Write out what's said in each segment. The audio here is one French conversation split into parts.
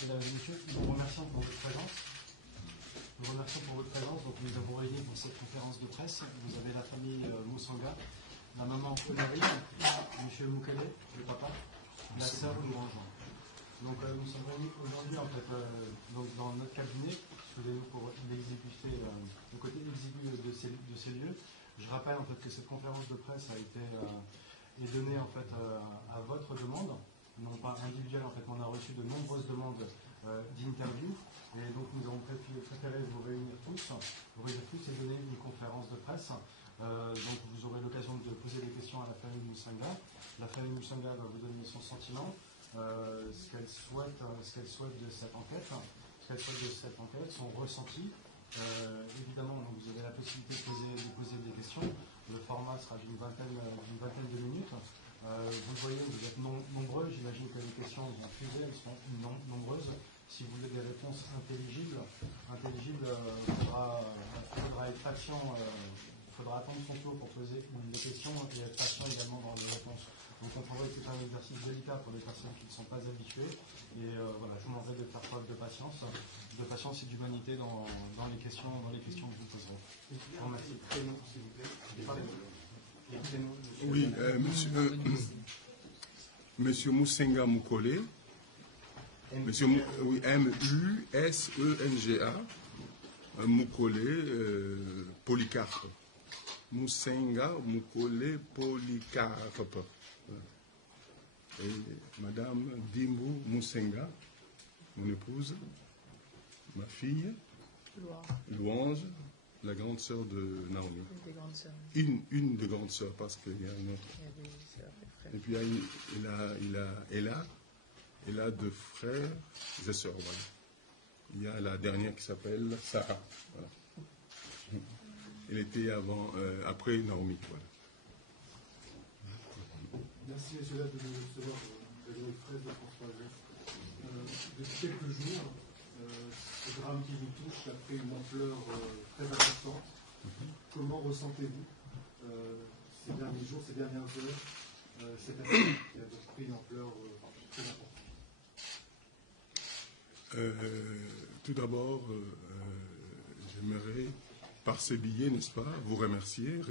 Mesdames et messieurs, nous vous remercions pour votre présence. Nous vous remercions pour votre présence. Donc, nous avons réuni pour cette conférence de presse. Vous avez la famille Moussanga, la maman Onari, monsieur Moukele, le papa, la sœur Lourange. Donc, nous sommes réunis aujourd'hui en fait, donc dans notre cabinet, excusez-nous pour l'exécuter, le côté exigu de ces lieux. Je rappelle en fait que cette conférence de presse a été est donnée en fait à votre demande, non pas individuelle en fait, mais on a reçu de nombreuses demandes d'interviews et donc nous avons préféré vous réunir tous et donner une conférence de presse. Donc vous aurez l'occasion de poser des questions à la famille Moussanga. La famille Moussanga va vous donner son sentiment, ce qu'elle souhaite de cette enquête, son ressenti. Évidemment, vous avez la possibilité de poser des questions. Le format sera d'une vingtaine de minutes. Vous le voyez, vous êtes nombreux. J'imagine que les questions vont fuser, elles seront nombreuses. Si vous voulez des réponses intelligibles, il faudra être patient. Il faudra attendre son tour pour poser des questions et être patient également dans les réponses. Donc on pourrait c'est un exercice délicat pour les personnes qui ne sont pas habituées. Et voilà, je vous demanderai de faire preuve de patience et d'humanité dans les questions que vous poserez. Je vous remercie. Prénom, s'il vous plaît. Oui, monsieur Moussanga Moukole, oui, M-U-S-E-N-G-A, Moukole Polycarpe. Moussanga Moukole Polycarpe. Et Madame Dimbu Moussanga, mon épouse, ma fille, Louange, la grande sœur de Naomi. Une des grandes sœurs, parce qu'il y a une autre. Et puis elle a deux frères et sœurs. Voilà. Il y a la dernière qui s'appelle Sarah. Voilà. Elle était après Naomi. Voilà. Merci, messieurs, de nous recevoir de la presse de François Joseph. Depuis quelques jours, ce drame qui nous touche a pris une ampleur très importante. Comment ressentez-vous ces derniers jours, ces dernières heures, cette affaire qui a pris une ampleur très importante? Tout d'abord, j'aimerais, par ce billet, n'est-ce pas, vous remercier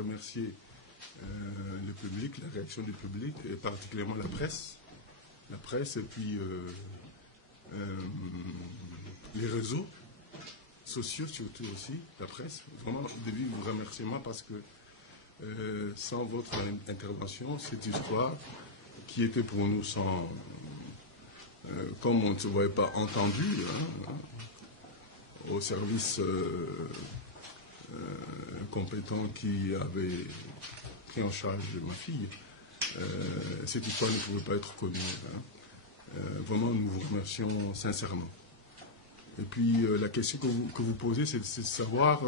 le public, la réaction du public, et particulièrement la presse et puis les réseaux sociaux surtout aussi, la presse. Vraiment, au début, vous remerciez moi parce que sans votre intervention, cette histoire qui était pour nous sans... comme on ne se voyait pas entendu, au service compétent qui avait pris en charge de ma fille, cette histoire ne pouvait pas être connue. Vraiment, nous vous remercions sincèrement. Et puis, la question que vous posez, c'est de savoir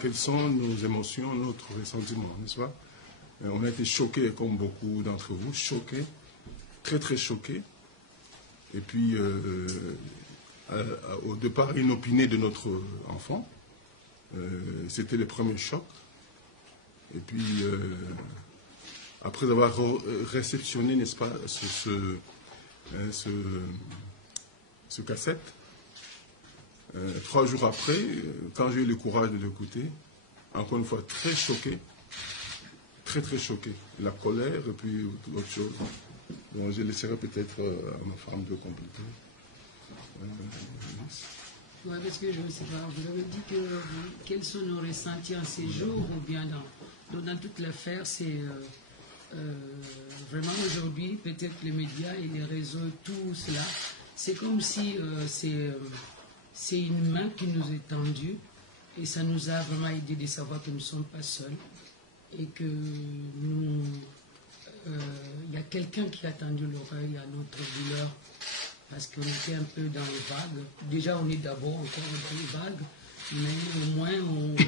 quelles sont nos émotions, notre ressentiment, n'est-ce pas? On a été choqués, comme beaucoup d'entre vous, choqués, très très choqués. Et puis, au départ, inopinés de notre enfant, c'était le premier choc. Et puis, après avoir réceptionné, n'est-ce pas, ce cassette, 3 jours après, quand j'ai eu le courage de l'écouter, encore une fois, très choqué, très très choqué. La colère et puis autre chose. Bon, je laisserai peut-être à ma femme de compléter. Oui, parce que je ne sais pas, vous avez dit quels sont nos ressentis en ces jours ou bien dans toute l'affaire, c'est vraiment aujourd'hui, peut-être les médias et les réseaux, tout cela, c'est comme si c'est une main qui nous est tendue et ça nous a vraiment aidé de savoir que nous ne sommes pas seuls et que nous, il y a quelqu'un qui a tendu l'oreille à notre douleur. Parce qu'on était un peu dans les vagues. Déjà, on est d'abord encore dans les vagues, mais au moins,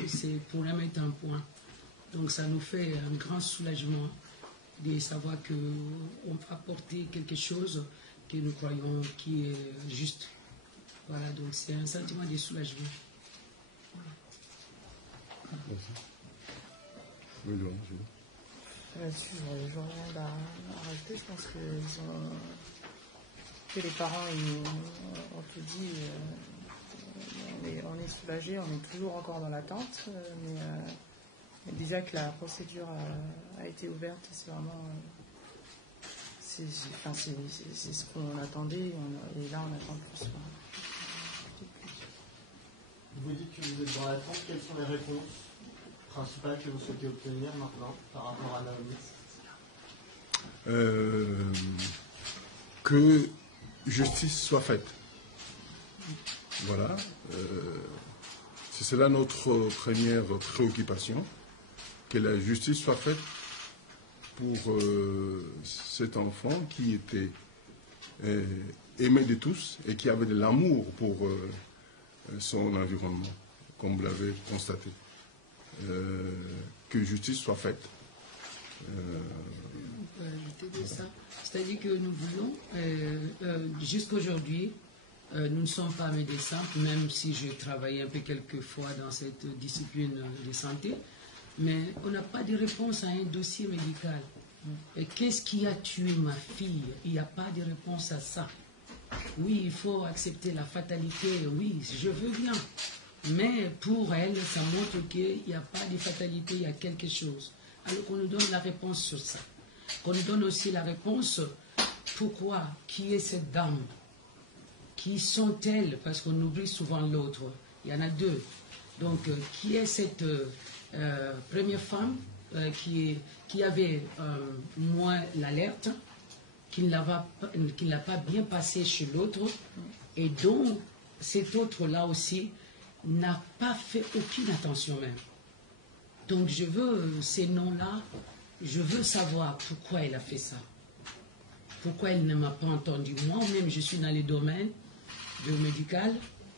c'est pour la mettre un point. Donc, ça nous fait un grand soulagement de savoir qu'on va apporter quelque chose que nous croyons qui est juste. Voilà, donc c'est un sentiment de soulagement. Oui, là-dessus, je reviens à rajouter, je pense qu'ils ont... que les parents on te dit on est soulagé, on est toujours encore dans l'attente, mais déjà que la procédure a été ouverte, c'est vraiment c'est ce qu'on attendait et là on attend plus. Vous dites que vous êtes dans l'attente, quelles sont les réponses principales que vous souhaitez obtenir maintenant par rapport à Naomi? Que justice soit faite. Voilà. C'est cela notre première préoccupation, que la justice soit faite pour cet enfant qui était aimé de tous et qui avait de l'amour pour son environnement, comme vous l'avez constaté. Que justice soit faite. On peut ajouter de ça. C'est-à-dire que nous voulons, jusqu'aujourd'hui, nous ne sommes pas médecins, même si j'ai travaillé un peu quelques fois dans cette discipline de santé, mais on n'a pas de réponse à un dossier médical. Qu'est-ce qui a tué ma fille? Il n'y a pas de réponse à ça. Oui, il faut accepter la fatalité, oui, je veux bien. Mais pour elle, ça montre qu'il n'y a pas de fatalité, il y a quelque chose. Alors qu'on nous donne la réponse sur ça. Qu'on nous donne aussi la réponse, pourquoi, qui est cette dame? Qui sont-elles? Parce qu'on oublie souvent l'autre. Il y en a deux. Donc, qui est cette première femme qui avait moins l'alerte, qui ne l'a pas bien passé chez l'autre, et dont cet autre-là aussi n'a pas fait aucune attention même. Donc je veux ces noms-là, je veux savoir pourquoi elle a fait ça. Pourquoi elle ne m'a pas entendu. Moi-même, je suis dans les domaines de médical,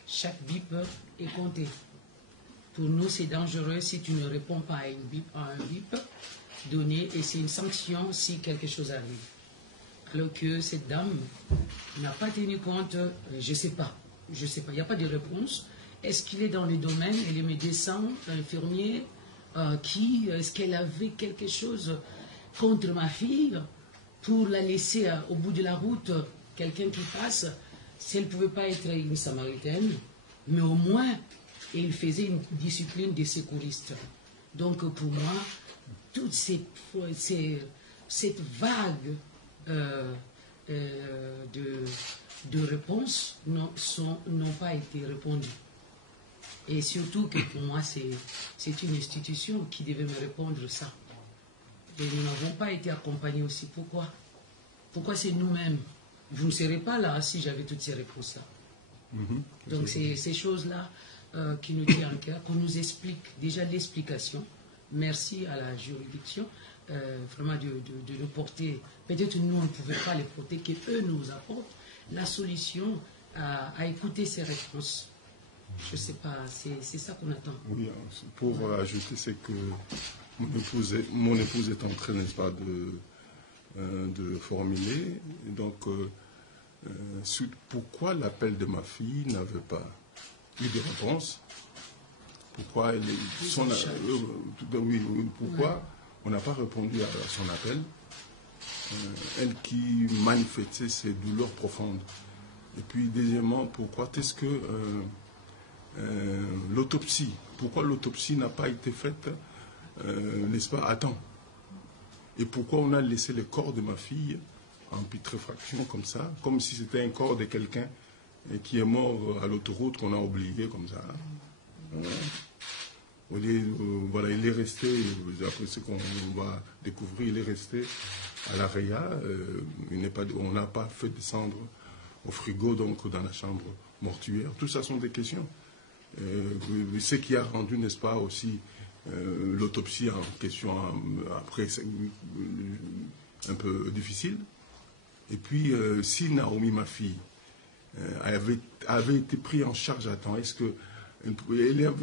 chaque bip est compté. Pour nous, c'est dangereux si tu ne réponds pas à un bip donné, et c'est une sanction si quelque chose arrive. Alors que cette dame n'a pas tenu compte, je ne sais pas, il n'y a pas de réponse. Est-ce qu'il est dans les domaines, et les médecins, l'infirmier, est-ce qu'elle avait quelque chose contre ma fille pour la laisser au bout de la route, quelqu'un qui passe, si elle ne pouvait pas être une samaritaine, mais au moins, il faisait une discipline des secouristes. Donc pour moi, toute cette vague de réponses n'ont pas été répondues. Et surtout que pour moi, c'est une institution qui devait me répondre ça. Et nous n'avons pas été accompagnés aussi. Pourquoi? Pourquoi c'est nous-mêmes? Vous ne serez pas là si j'avais toutes ces réponses-là. Donc c'est ces choses-là qui nous tiennent à cœur, qu'on nous explique déjà l'explication. Merci à la juridiction, vraiment de nous porter. Peut-être nous, on ne pouvait pas les porter, qu'eux nous apportent la solution à écouter ces réponses. Je ne sais pas, c'est ça qu'on attend. Oui, pour ajouter, c'est que mon épouse est en train, n'est-ce pas, de formuler. Donc, pourquoi l'appel de ma fille n'avait pas eu de réponse? Pourquoi pourquoi on n'a pas répondu à son appel? Elle qui manifestait ses douleurs profondes. Et puis, deuxièmement, pourquoi est-ce que pourquoi l'autopsie n'a pas été faite, n'est-ce pas, à temps? Et pourquoi on a laissé le corps de ma fille en putréfaction comme ça, comme si c'était un corps de quelqu'un qui est mort à l'autoroute, qu'on a oublié comme ça. Voilà, il est resté, après ce qu'on va découvrir, il est resté à la REA. On n'a pas fait descendre au frigo, donc dans la chambre mortuaire. Tout ça sont des questions. Ce qui a rendu, n'est-ce pas, aussi l'autopsie en question après un peu difficile. Et puis, si Naomi, ma fille, avait été prise en charge à temps, est-ce qu'elle ne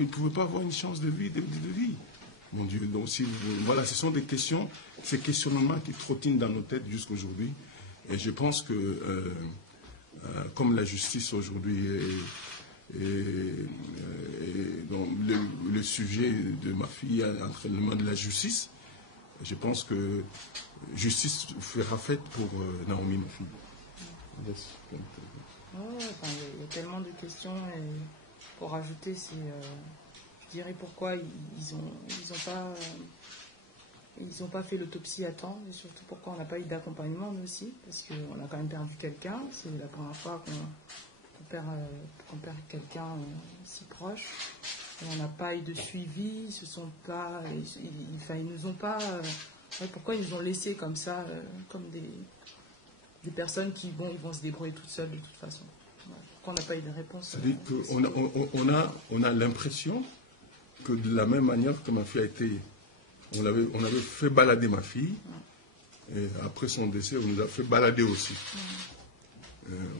pouvait pas avoir une chance de vie, Mon Dieu, donc voilà, ce sont des questions, ces questionnements qui trottinent dans nos têtes jusqu'aujourd'hui. Et je pense que, comme la justice aujourd'hui donc le sujet de ma fille entre les mains de la justice, je pense que justice sera faite pour Naomi, ma fille. Enfin, il y a tellement de questions et pour rajouter, c'est, je dirais pourquoi ils ont pas fait l'autopsie à temps et surtout pourquoi on n'a pas eu d'accompagnement nous aussi parce qu'on a quand même perdu quelqu'un. C'est la première fois qu'on perd quelqu'un si proche. Et on n'a pas eu de suivi. Ils se sont pas, ils nous ont pas. Pourquoi ils nous ont laissé comme ça, comme des personnes qui ils vont se débrouiller toutes seules de toute façon. Pourquoi on n'a pas eu de réponse? C'est-à-dire qu'on a l'impression que de la même manière que ma fille a été, on avait fait balader ma fille, et après son décès, on nous a fait balader aussi.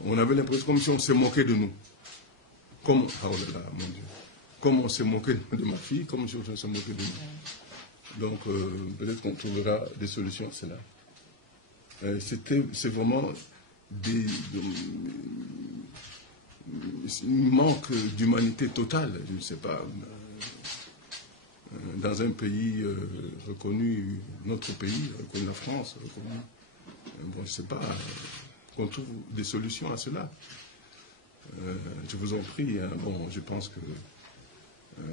On avait l'impression comme si on s'est moqué de nous. Oh là là, mon Dieu. Comme on s'est moqué de ma fille, comme si on s'est moqué de nous. Donc, peut-être qu'on trouvera des solutions à cela. C'est vraiment un manque d'humanité totale, je ne sais pas. Dans un pays reconnu, notre pays, reconnu la France, reconnu, bon, je ne sais pas, qu'on trouve des solutions à cela. Je vous en prie, hein, bon, je pense que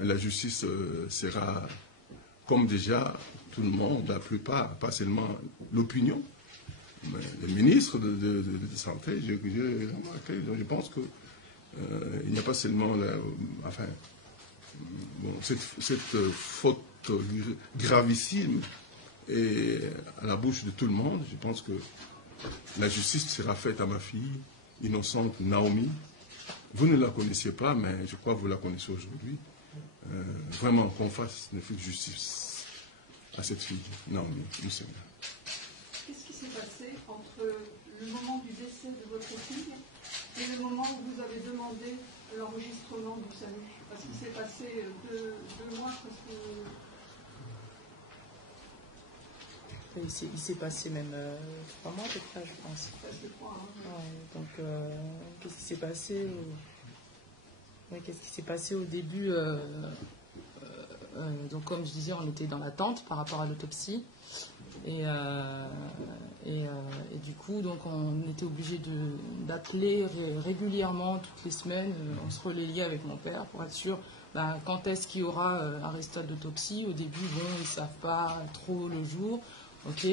la justice sera, comme déjà tout le monde, la plupart, pas seulement l'opinion, mais les ministres de santé, j'ai remarqué, donc je pense que il n'y a pas seulement cette faute gravissime est à la bouche de tout le monde. Je pense que la justice sera faite à ma fille, innocente Naomi. Vous ne la connaissiez pas, mais je crois que vous la connaissez aujourd'hui. Vraiment, qu'on fasse une justice à cette fille, Naomi, du Seigneur. Qu'est-ce qui s'est passé entre le moment du décès de votre fille et le moment où vous avez demandé l'enregistrement du SAMU? Parce qu'il s'est passé deux mois presque. Il s'est passé même 3 mois à peu près, je pense. Presque 3, hein. Ouais, donc, qu'est-ce qui s'est passé qu'est-ce qui s'est passé au début donc, comme je disais, on était dans l'attente par rapport à l'autopsie. Et du coup, donc, on était obligé d'appeler régulièrement toutes les semaines. On se relayait avec mon père pour être sûr quand est-ce qu'il y aura un résultat d'autopsie. Au début, ils ne savent pas trop le jour. Ok,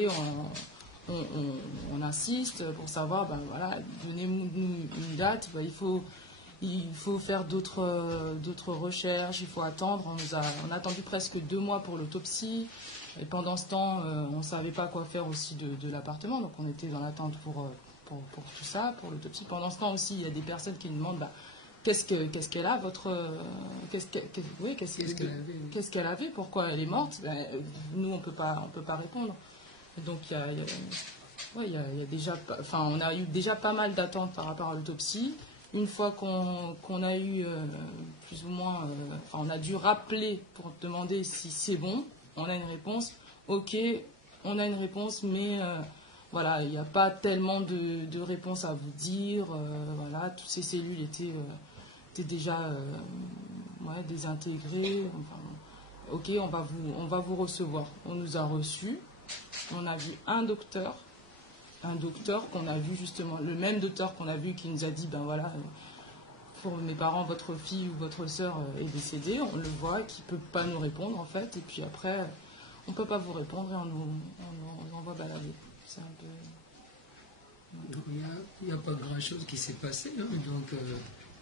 on insiste pour savoir, voilà, donnez-nous une date. Il faut faire d'autres recherches, il faut attendre. On a attendu presque 2 mois pour l'autopsie. Et pendant ce temps, on ne savait pas quoi faire aussi de l'appartement. Donc on était dans l'attente pour tout ça, pour l'autopsie. Pendant ce temps aussi, il y a des personnes qui nous demandent qu'est-ce qu'elle a, qu'est-ce qu'elle avait, pourquoi elle est morte. Nous, on peut pas répondre. Donc il y a déjà, on a eu déjà pas mal d'attentes par rapport à l'autopsie. Une fois qu'on a eu plus ou moins, on a dû rappeler pour demander si c'est bon, on a une réponse. Ok, on a une réponse, mais voilà, il n'y a pas tellement de réponses à vous dire. Voilà, toutes ces cellules étaient déjà désintégrées. Ok, on va vous recevoir. On nous a reçus. On a vu un docteur qu'on a vu justement, le même docteur qu'on a vu qui nous a dit, voilà, pour mes parents, votre fille ou votre sœur est décédée, on le voit, qui ne peut pas nous répondre en fait, et puis après, on ne peut pas vous répondre et on nous envoie balader. C'est un peu... Il n'y a pas grand-chose qui s'est passé, hein, donc,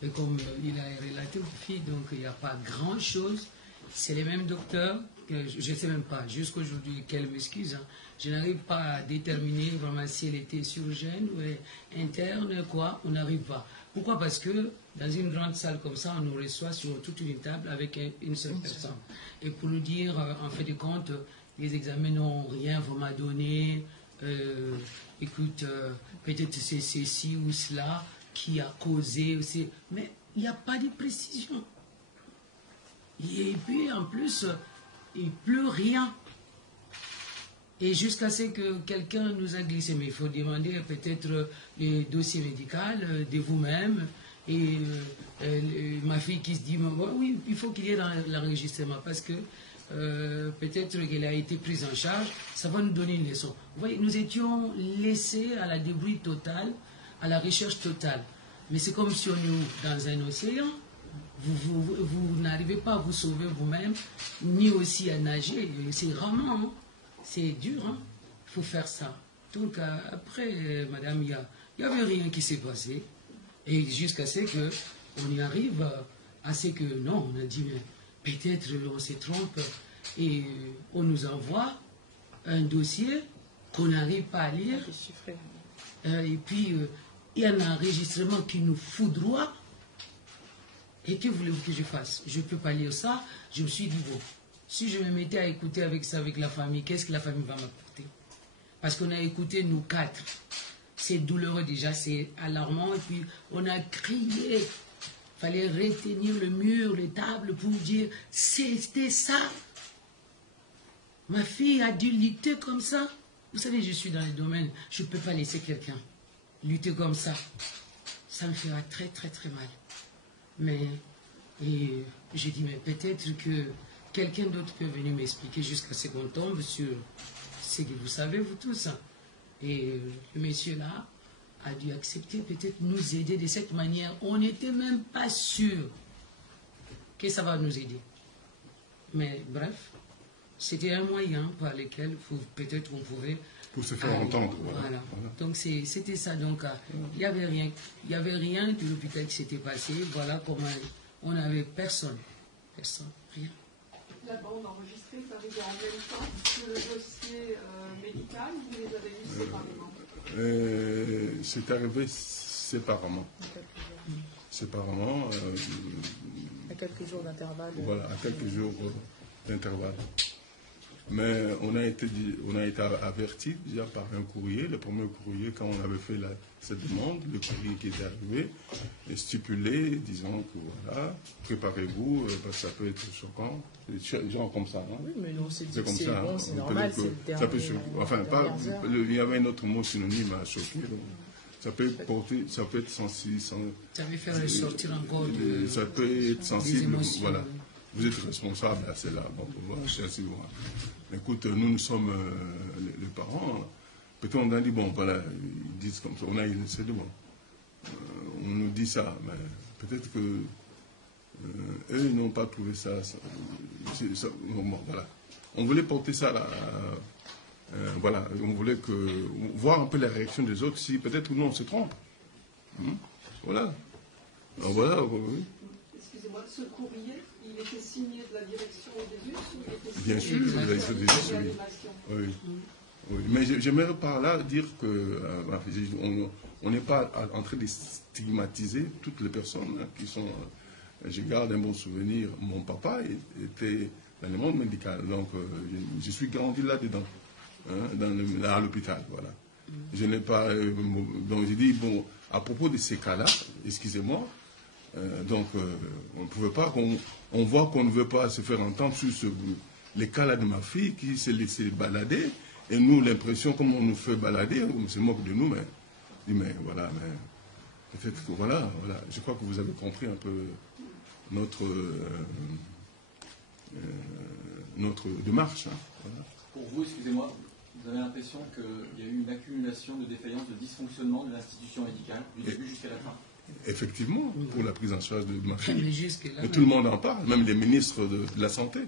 et comme il a relaté aux filles, donc il n'y a pas grand-chose. C'est les mêmes docteurs, que je ne sais même pas, jusqu'aujourd'hui, qu'elle m'excuse, hein, je n'arrive pas à déterminer vraiment si elle était chirurgienne ou interne, quoi, on n'arrive pas. Pourquoi? Parce que dans une grande salle comme ça, on nous reçoit sur toute une table avec une seule personne. Et pour nous dire, en fait de compte, les examens n'ont rien vraiment donné, écoute, peut-être c'est ceci ou cela qui a causé aussi, mais il n'y a pas de précision. Et puis en plus, il ne pleut rien. Et jusqu'à ce que quelqu'un nous a glissé, mais il faut demander peut-être le dossier médical de vous-même. Et ma fille qui se dit, oui, il faut qu'il y ait l'enregistrement parce que peut-être qu'elle a été prise en charge, ça va nous donner une leçon. Vous voyez, nous étions laissés à la débrouille totale à la recherche totale. Mais c'est comme si on est dans un océan. Vous n'arrivez pas à vous sauver vous-même, ni aussi à nager. C'est vraiment, hein. C'est dur, hein. Il faut faire ça. Donc après, madame, il n'y avait rien qui s'est passé. Et jusqu'à ce qu'on y arrive, à ce que, non, on a dit, mais peut-être on se trompe. Et on nous envoie un dossier qu'on n'arrive pas à lire. Et puis, il y a un enregistrement qui nous foudroie. Et que voulez-vous que je fasse? Je ne peux pas lire ça. Je me suis dit, bon, si je me mettais à écouter avec ça avec la famille, qu'est-ce que la famille va m'apporter? Parce qu'on a écouté, nous 4. C'est douloureux déjà, c'est alarmant. Et puis, on a crié. Il fallait retenir le mur, les tables pour dire, c'était ça. Ma fille a dû lutter comme ça. Vous savez, je suis dans le domaine, je ne peux pas laisser quelqu'un lutter comme ça. Ça me fera très, très, très mal. Mais, et j'ai dit, mais peut-être que quelqu'un d'autre peut venir m'expliquer jusqu'à ce qu'on tombe sur ce que vous savez, vous tous. Et le monsieur là a dû accepter, peut-être nous aider de cette manière. On n'était même pas sûr que ça va nous aider. Mais bref, c'était un moyen par lequel peut-être on pouvait... Pour se faire entendre. Voilà. Donc c'était ça. Donc il n'y avait rien. Il n'y avait rien de l'hôpital qui s'était passé. Voilà comment on n'avait personne. Personne. Rien. La bande enregistrée est arrivée en même temps que le dossier médical. Vous les avez eus séparément? C'est arrivé séparément. Séparément. À quelques jours d'intervalle. Voilà, à quelques jours d'intervalle. Mais on a été averti déjà par un courrier, le premier courrier, quand on avait fait cette demande, le courrier qui était arrivé, est stipulé, disant que voilà, préparez-vous, parce que ça peut être choquant, genre comme ça, non? Oui, mais non, c'est comme ça, bon, c'est normal, c'est le dernier, ça peut choquer. Enfin, il y avait un autre mot synonyme à choquer, donc ça peut être sensible. Ça peut faire ressortir encore ça peut être sensible, voilà. Oui. Vous êtes responsable, là, c'est là. Bon, écoute, nous sommes les parents. Peut-être on a dit, bon, voilà, ils disent comme ça, on a c'est de bon. On nous dit ça, mais peut-être que eux n'ont pas trouvé ça. Bon, voilà. On voulait porter ça là. Voilà, on voulait voir un peu la réaction des autres, si peut-être nous on se trompe. Voilà. Alors, voilà, oui. Excusez-moi, ce courrier, il était signé de la direction des us ou il était signé Bien sûr, de la direction des us, oui. Oui. Mais j'aimerais par là dire que on n'est pas en train de stigmatiser toutes les personnes qui sont... Je garde un bon souvenir. Mon papa était dans le monde médical, donc je suis grandi là-dedans, à l'hôpital, voilà. Je n'ai pas... donc j'ai dit, bon, à propos de ces cas-là, excusez-moi, donc on ne pouvait pas... On voit qu'on ne veut pas se faire entendre sur les cas-là de ma fille qui s'est laissée balader, et nous, l'impression, comme on nous fait balader, on se moque de nous, mais voilà, mais peut-être que voilà, je crois que vous avez compris un peu notre démarche. Hein, voilà. Pour vous, excusez-moi, vous avez l'impression qu'il y a eu une accumulation de défaillances, de dysfonctionnement de l'institution médicale, du début jusqu'à la fin? Effectivement, pour la prise en charge de ma fille. Mais tout le monde en parle, même les ministres de la Santé.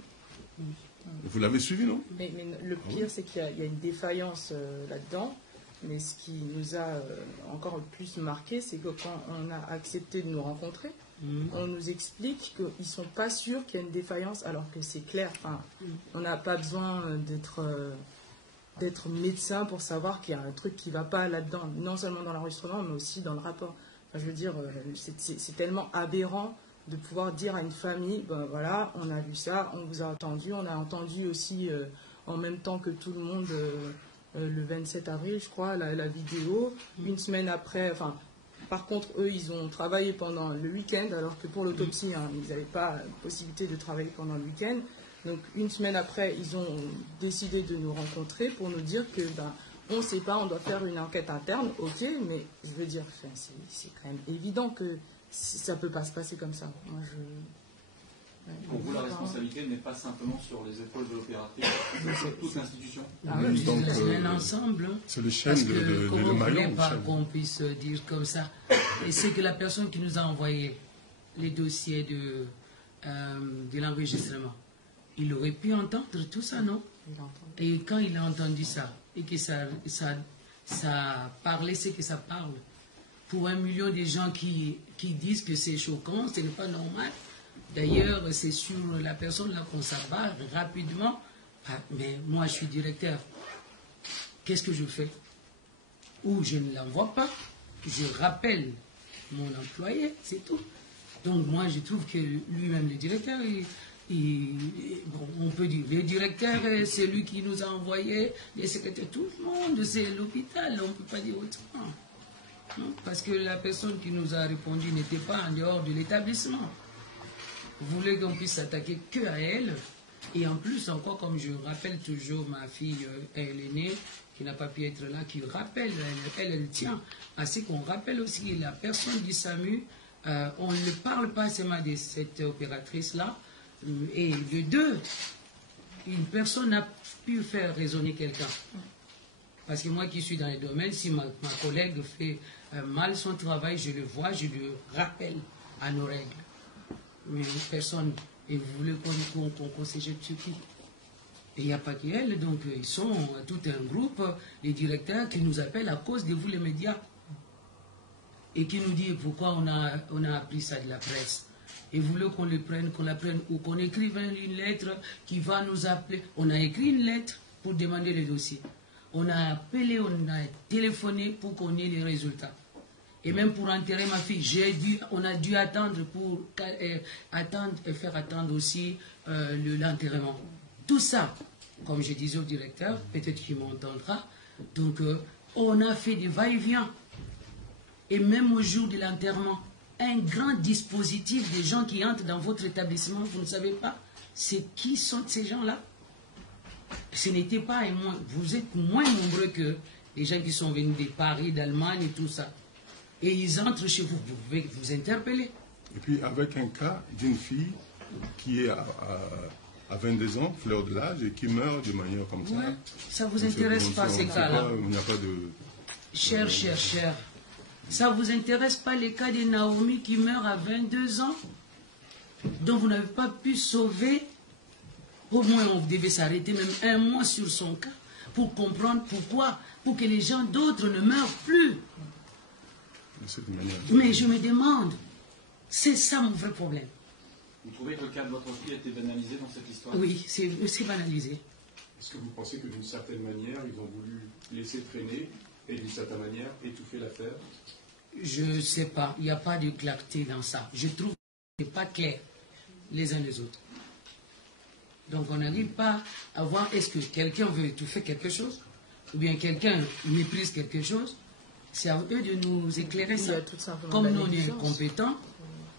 Vous l'avez suivi, non? Mais le pire, c'est qu'il y a une défaillance là-dedans. Mais ce qui nous a encore le plus marqué, c'est que quand on a accepté de nous rencontrer, on nous explique qu'ils ne sont pas sûrs qu'il y a une défaillance, alors que c'est clair. Enfin, on n'a pas besoin d'être médecin pour savoir qu'il y a un truc qui ne va pas là-dedans, non seulement dans l'enregistrement, mais aussi dans le rapport. Enfin, je veux dire, c'est tellement aberrant de pouvoir dire à une famille, ben voilà, on a vu ça, on vous a entendu, on a entendu aussi en même temps que tout le monde le 27 avril, je crois, la vidéo. Une semaine après, enfin, par contre, eux, ils ont travaillé pendant le week-end, alors que pour l'autopsie, ils n'avaient pas la possibilité de travailler pendant le week-end. Donc, une semaine après, ils ont décidé de nous rencontrer pour nous dire que, on ne sait pas, on doit faire une enquête interne, ok, mais je veux dire, c'est quand même évident que ça ne peut pas se passer comme ça. Moi, Pour vous, la responsabilité n'est pas simplement sur les épaules de l'opératrice, c'est sur toute l'institution. Ah oui, c'est un ensemble. C'est le Parce chêne que, de comment vous voulez maillon. pas qu'on puisse dire comme ça. Et c'est que la personne qui nous a envoyé les dossiers de l'enregistrement, il aurait pu entendre tout ça, non? Et quand il a entendu ça, et que ça parlait, c'est que ça parle. Pour 1 million de gens qui disent que c'est choquant, ce n'est pas normal. D'ailleurs, c'est sur la personne là qu'on s'abat rapidement. Ah, mais moi, je suis directeur. Qu'est-ce que je fais? Ou je ne l'envoie pas, je rappelle mon employé, c'est tout. Donc moi, je trouve que lui-même, le directeur, bon, on peut dire, le directeur, c'est lui qui nous a envoyé, les secrétaires, tout le monde, c'est l'hôpital, on ne peut pas dire autrement. Non? Parce que la personne qui nous a répondu n'était pas en dehors de l'établissement. Vous voulez qu'on puisse s'attaquer que à elle. Et en plus, encore, comme je rappelle toujours ma fille, elle est née, qui n'a pas pu être là, qui rappelle, elle tient à ce qu'on rappelle aussi la personne du SAMU. On ne parle pas seulement de cette opératrice-là. Et de deux, une personne a pu faire raisonner quelqu'un. Parce que moi qui suis dans les domaines, si ma collègue fait mal son travail, je le vois, je le rappelle à nos règles. Mais personne, et vous voulez qu'on se jette sur qui? Et il n'y a pas qu'elle, donc ils sont tout un groupe, les directeurs qui nous appellent à cause de vous les médias. Et qui nous disent pourquoi on a appris ça de la presse. Et vous voulez qu'on la prenne ou qu'on écrive une lettre qui va nous appeler. On a écrit une lettre pour demander le dossier. On a appelé, on a téléphoné pour qu'on ait les résultats. Et même pour enterrer ma fille, on a dû attendre pour faire attendre aussi l'enterrement. Tout ça, comme je disais au directeur, peut-être qu'il m'entendra, donc on a fait des va-et-vient. Et même au jour de l'enterrement, un grand dispositif des gens qui entrent dans votre établissement, vous ne savez pas, c'est qui sont ces gens-là? Ce n'était pas, vous êtes moins nombreux que les gens qui sont venus de Paris, d'Allemagne et tout ça. Et ils entrent chez vous, vous pouvez vous interpeller. Et puis avec un cas d'une fille qui est à 22 ans, fleur de l'âge, et qui meurt de manière comme ça. Ouais, ça ne vous intéresse pas ces cas-là? Il n'y a pas de... Cher. Ça ne vous intéresse pas les cas de Naomi qui meurt à 22 ans? Donc vous n'avez pas pu sauver? Au moins on devait s'arrêter même 1 mois sur son cas pour comprendre pourquoi, pour que les gens d'autres ne meurent plus. Mais je me demande, c'est ça mon vrai problème. Vous trouvez que le cas de votre fille a été banalisé dans cette histoire? Oui, c'est banalisé. Est-ce que vous pensez que d'une certaine manière, ils ont voulu laisser traîner et d'une certaine manière étouffer l'affaire? Je ne sais pas, il n'y a pas de clarté dans ça. Je trouve que ce n'est pas clair les uns les autres. Donc on n'arrive pas à voir est-ce que quelqu'un veut étouffer quelque chose ou bien quelqu'un méprise quelque chose. C'est à eux de nous éclairer ça. Comme nous, on est compétents,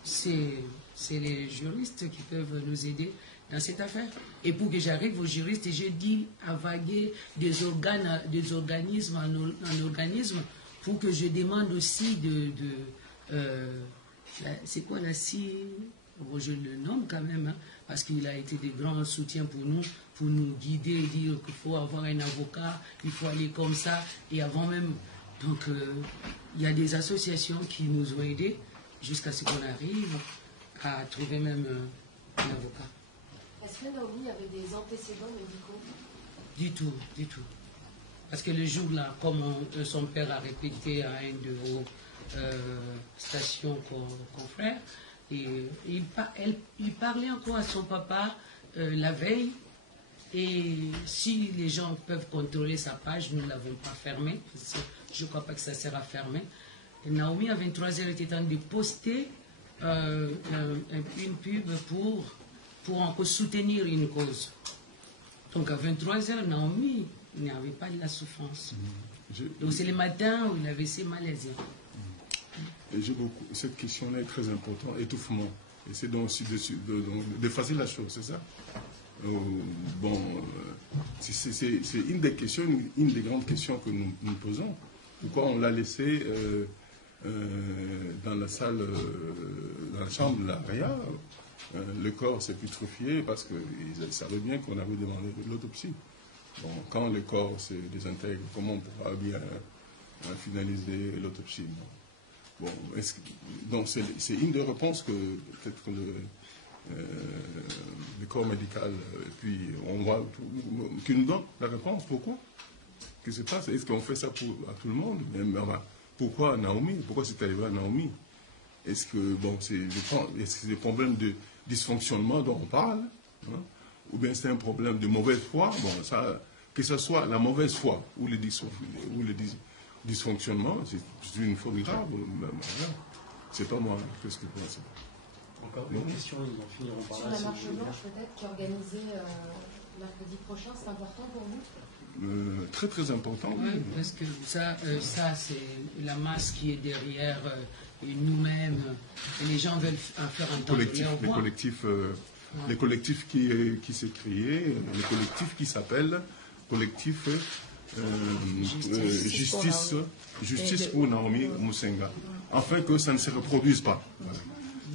c'est les juristes qui peuvent nous aider dans cette affaire. Et pour que j'arrive aux juristes, j'ai dit à vaguer des organismes en organisme pour que je demande aussi c'est quoi la CIE? Bon, je le nomme quand même, hein, parce qu'il a été de grands soutiens pour nous guider et dire qu'il faut avoir un avocat, il faut aller comme ça, et avant même. Donc, il y a des associations qui nous ont aidés jusqu'à ce qu'on arrive à trouver même un avocat. Est-ce que Naomi avait des antécédents médicaux? Du tout. Parce que le jour-là, comme son père a répété à un de vos stations confrères, et il parlait encore à son papa la veille. Et si les gens peuvent contrôler sa page, nous ne l'avons pas fermée. Je ne crois pas que ça sera fermé. Et Naomi, à 23h, était en train de poster une pub pour encore soutenir une cause. Donc à 23h, Naomi n'avait pas de la souffrance. Donc c'est le matin où il avait ces malaises. Cette question-là est très importante, étouffement. Et c'est donc aussi d'effacer la chose, c'est ça? C'est une des questions, une des grandes questions que nous posons. Pourquoi on l'a laissé dans la salle, dans la chambre de la RIA, le corps s'est putréfié parce qu'ils savaient bien qu'on avait demandé l'autopsie. Bon, quand le corps se désintègre, comment on pourra bien finaliser l'autopsie? Bon, donc c'est une des réponses que peut-être que le corps médical, puis on voit, qui nous donne la réponse. Pourquoi? Qu'est-ce qui se passe? Est-ce qu'on fait ça à tout le monde? Pourquoi à Naomi? Pourquoi c'est arrivé à Naomi? Est-ce que, bon, est-ce que c'est des problèmes de dysfonctionnement dont on parle, hein? Ou bien c'est un problème de mauvaise foi? Bon, ça, que ce soit la mauvaise foi ou le dysfonctionnement, c'est une faute grave. C'est pas moi, qu'est-ce que je pense. Encore une question, ils en finiront par là. Sur la marche blanche, peut-être, qui est organisée mercredi prochain, c'est important pour vous? Très très important. Oui, parce que ça c'est la masse qui est derrière nous-mêmes. Et les gens veulent faire entendre leur voix. Les collectifs qui s'est créé, le collectif qui s'appelle collectif Justice pour Naomi Musenga, afin que ça ne se reproduise pas. Voilà.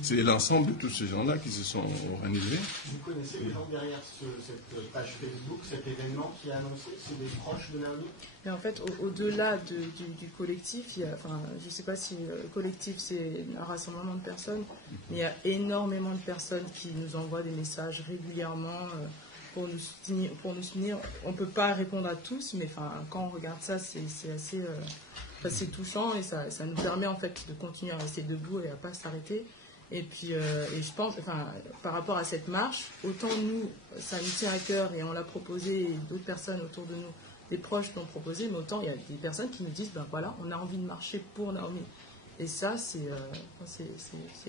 C'est l'ensemble de tous ces gens-là qui se sont organisés. Vous connaissez les gens derrière cette page Facebook, cet événement qui est annoncé? C'est des proches de Naomi? Mais en fait, au-delà du collectif, je ne sais pas si le collectif c'est un rassemblement de personnes, mais il y a énormément de personnes qui nous envoient des messages régulièrement pour nous soutenir. On ne peut pas répondre à tous, mais quand on regarde ça, c'est assez c'est touchant et ça nous permet en fait de continuer à rester debout et à ne pas s'arrêter. Et puis, je pense, par rapport à cette marche, autant nous, ça nous tient à cœur et on l'a proposé, et d'autres personnes autour de nous, des proches l'ont proposé, mais autant il y a des personnes qui nous disent, ben voilà, on a envie de marcher pour Naomi. Et ça, c'est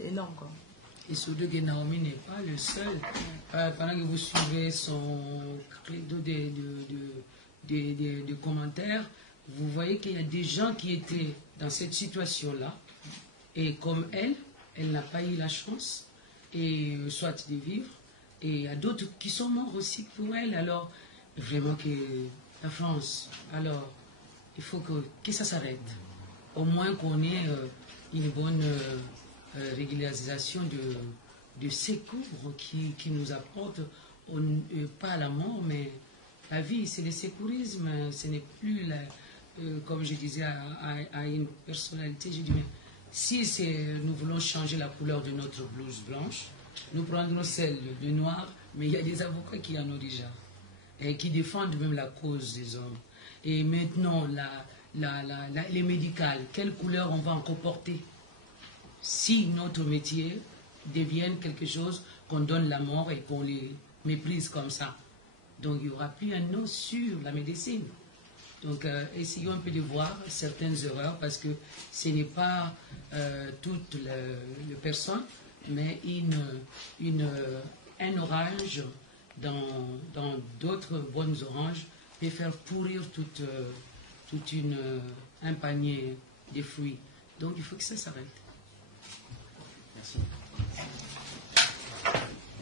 énorme, quoi. Et surtout que Naomi n'est pas le seul. Pendant que vous suivez son credo de commentaires, vous voyez qu'il y a des gens qui étaient dans cette situation-là, et comme elle n'a pas eu la chance, et soit de vivre, et il y a d'autres qui sont morts aussi pour elle. Alors, vraiment que la France, alors, il faut que ça s'arrête. Au moins qu'on ait une bonne régularisation de secours qui nous apporte, pas la mort, mais la vie. C'est le secourisme, ce n'est plus, comme je disais à une personnalité, je dis, mais si nous voulons changer la couleur de notre blouse blanche, nous prendrons celle de noir, mais il y a des avocats qui en ont déjà, et qui défendent même la cause des hommes. Et maintenant, les médicales, quelle couleur on va encore porter si notre métier devient quelque chose qu'on donne la mort et qu'on les méprise comme ça? Donc il n'y aura plus un nom sur la médecine. Donc, essayons un peu de voir certaines erreurs, parce que ce n'est pas toutes les personnes, mais un orange dans d'autres bonnes oranges peut faire pourrir un panier de fruits. Donc, il faut que ça s'arrête. Merci.